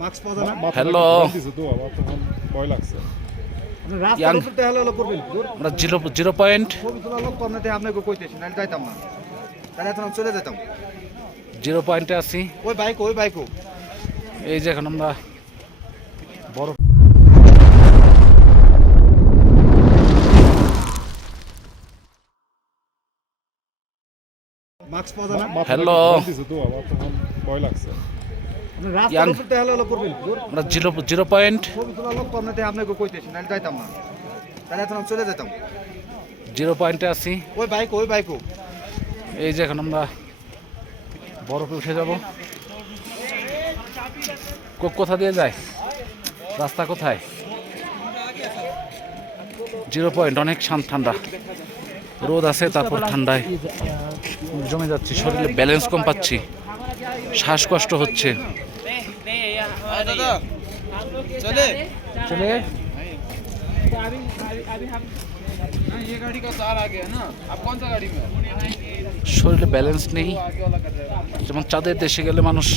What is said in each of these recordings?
Hello আমরা zero point zero পয়েন্টে আছি। এই যে এখন আমরা বড় হ্যালো আমরা জিরো পয়েন্ট জিরো পয়েন্টে আছি। এই যে এখন আমরা বরফে উঠে যাব। কোথা দিয়ে যায়, রাস্তা কোথায়? জিরো পয়েন্ট অনেক ঠান্ডা, রোদ আছে, তারপর ঠান্ডায় জমে যাচ্ছি, শরীরে ব্যালেন্স কম পাচ্ছি, শ্বাসকষ্ট হচ্ছে। চলে শরীরে ব্যালেন্স নেই। যেমন চাঁদের দেশে গেলে মানুষ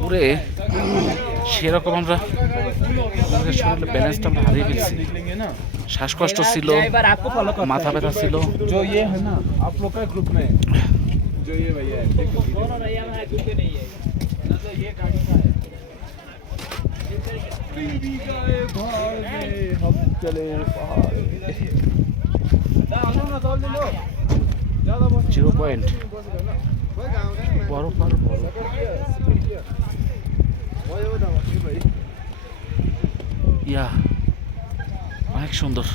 পুরে, সেরকম আমরা শরীরে ব্যালেন্সটা আমরা হারিয়ে ফেলছি। শ্বাসকষ্ট ছিল, মাথা ব্যথা ছিল। জিরো পয়েন্ট বরফ আর বরফ। ইয়া অনেক সুন্দর,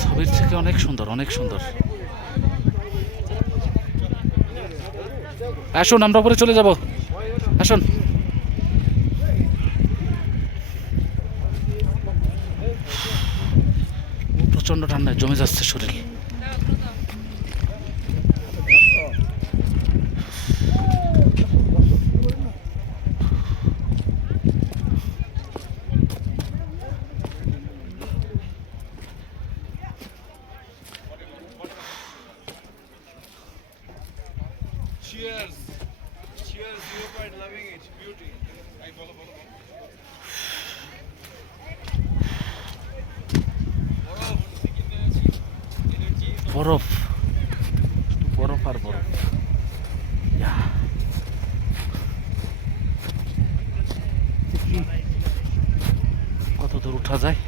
ছবির থেকে অনেক সুন্দর, অনেক সুন্দর। আসুন আমরা উপরে চলে যাব, আসুন। প্রচন্ড ঠান্ডায় জমে যাচ্ছে শরীর। Cheers. Cheers, you're quite loving it. Beauty. I follow. বরফ, বরফ আর বরফ। কত দূর উঠা যায়?